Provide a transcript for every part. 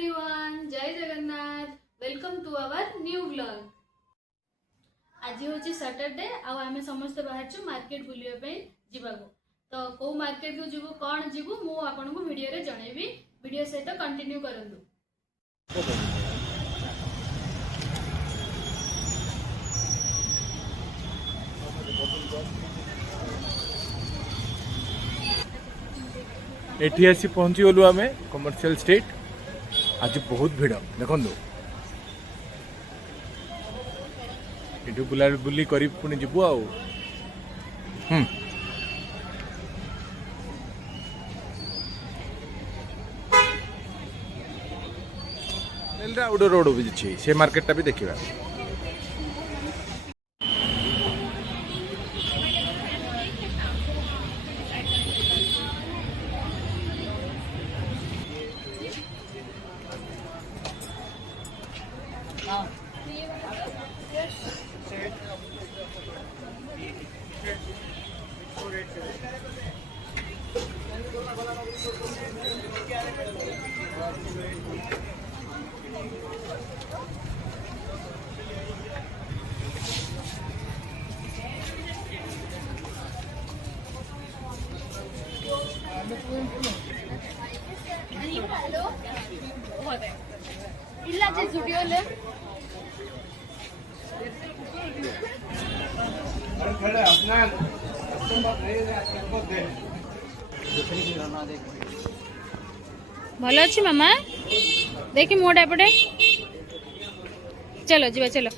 Everyone, Jai Jagannath. Welcome to our new vlog. आज हूँ Saturday आमे समस्त बाहर मार्केट बुलाया जीवाको। तो कौ मार्केट को जीवु कौन जीवु मु आपनको वीडियो रे जणेबी। वीडियो सहित कंटिन्यू करंतु। एठी आसी पहुंची गलु आमे कमर्शियल स्ट्रीट। आज बहुत भिड़ देखो ये बुला बुली कर पुणी जीवु आउ आउट रोड भी से मार्केट भी देखा। भल अच्छी मामा देखी मोटा एपटे चलो जीवा चलो।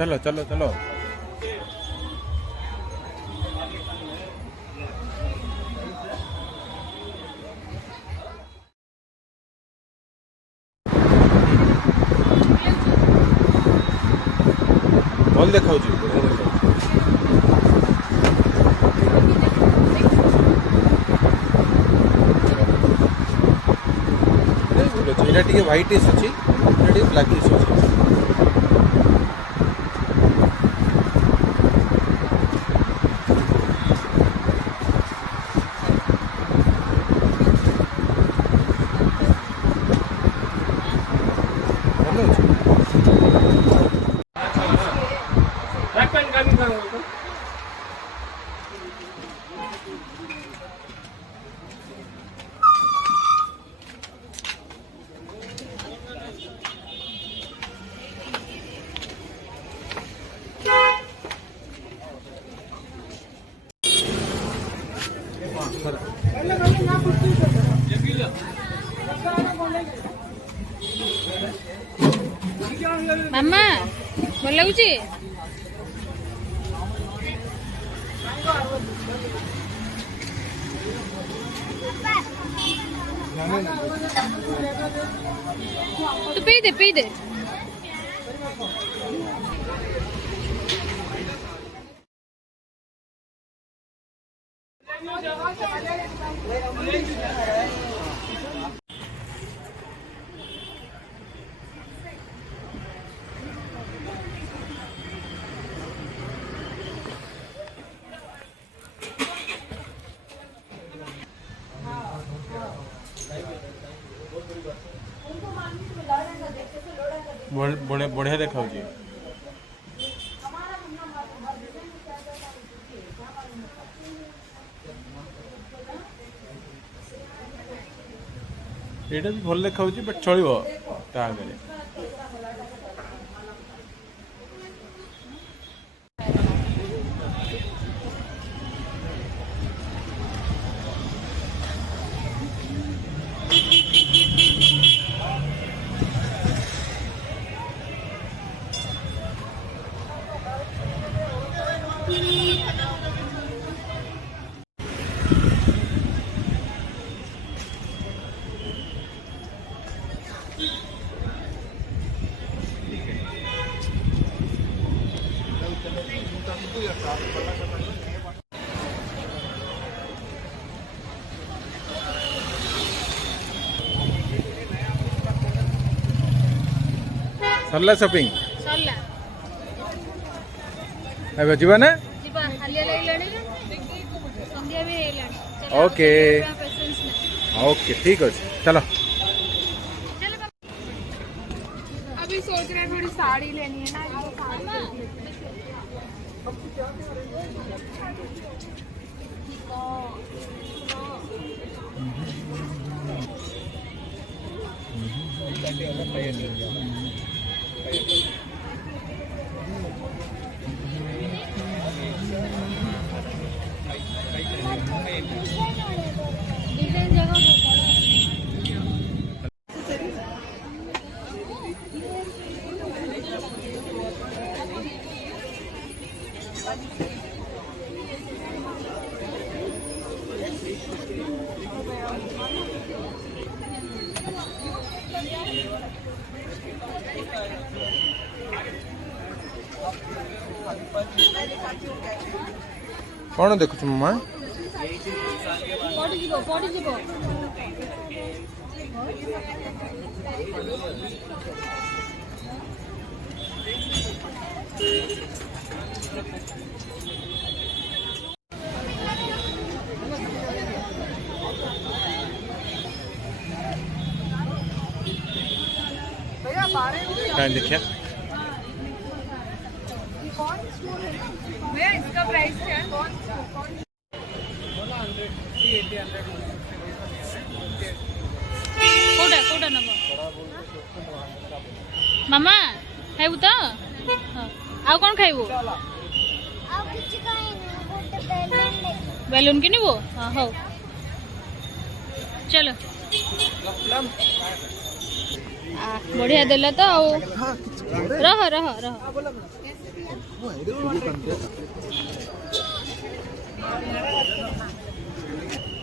चलो चलो चलो भल देखा टे व्हाइट अच्छी ब्लैक अच्छी। मामा भल लगुच तू पी दे बढ़िया देखा ये भी भल देखा बट चलो आगे सरला शॉपिंग सरला अब जीवा ना जीवा हालिया लागलानी संध्या भी हेलानी ओके पेशेंस ना ओके ठीक ଅଛି चलो अभी सोच रहे हैं थोड़ी साड़ी लेनी है ना डिजाइन जगह कौन देखु मामा पड़ी जीव कहीं देखिए भैया इसका प्राइस क्या है कोडा कोडा नब मामा खाइबु तो आउ कौन खाइबु बेलून किनिबु हाँ हौ चलो बढ़िया देला तो आउ रह रह रह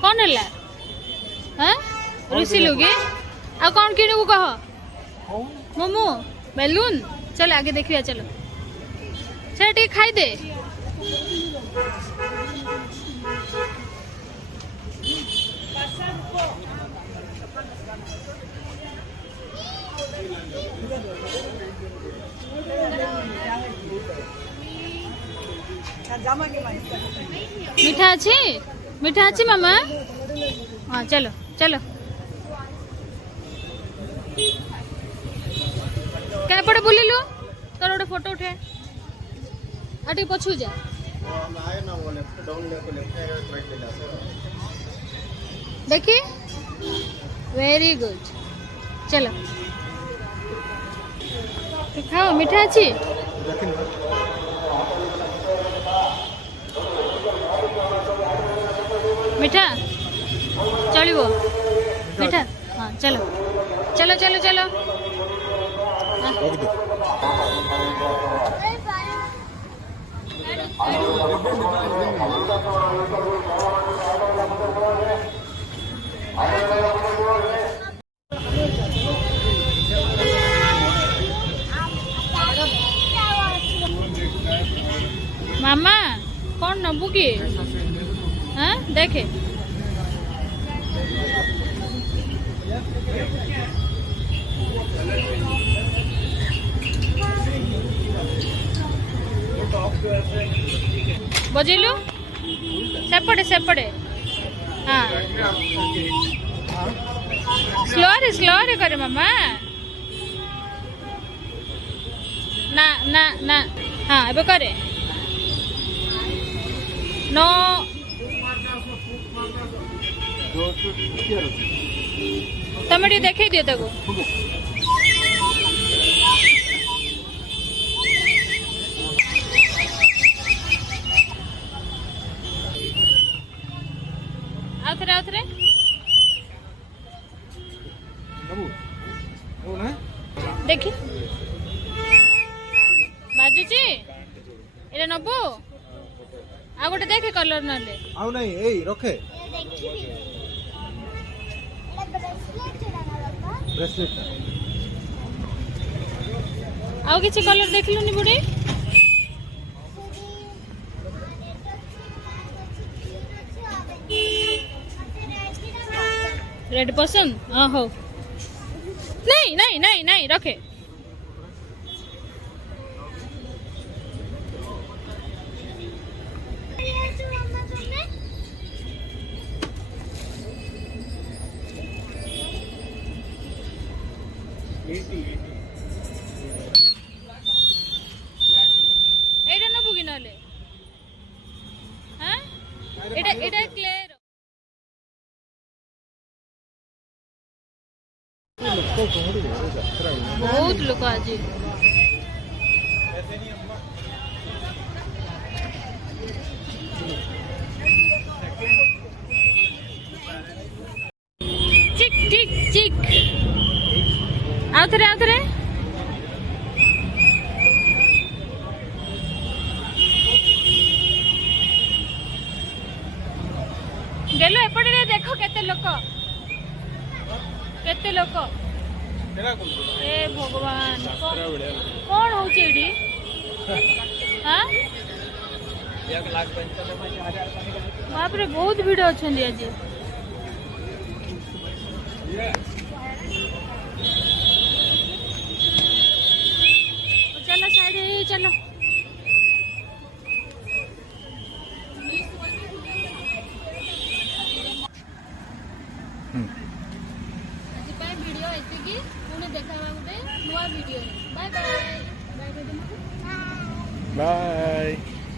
कौन है हाँ रुसी लोगे आ कौन किनबु कह मोमो बेलून चल आगे देखिए चलो चल ठीक खाई दे मीठा अच्छी मामा हाँ चलो चलो क्या पड़े बुलिलु तोर गोटे फोटो उठे आटे पछू जा देखी वेरी गुड चलो खाओ मीठा अच्छी मीठा चलो मीठा हाँ चलो चलो चलो चलो मामा कौन नबू की हाँ देखे बजेलु सेपड़े सेपड़े हाँ स्लोरे करे मामा ना ना ना हाँ एबे करे नो तमे टी देखे दियो ताको आउथरे आउथरे देखी बाजुची एटा नबो आ गोटे देखे कलर नले आउ नहीं एई रखे ब्रेसलेट आउ किछि कलर देखलुनी बुडी रेड पसंद हाँ हो नहीं नहीं नहीं नहीं रखे एटा क्लियर बहुत लोक आज चिक चिक चिक आउथरे गेलो एपटे देखो केते लोक ए भगवान कौन हो एडी हाँ बाप रे बहुत भीड़ अच्छा आज चलो साइड चलो वीडियो एतिकी पुणी देखा गोटे नुआ वीडियो बाय बाय बाय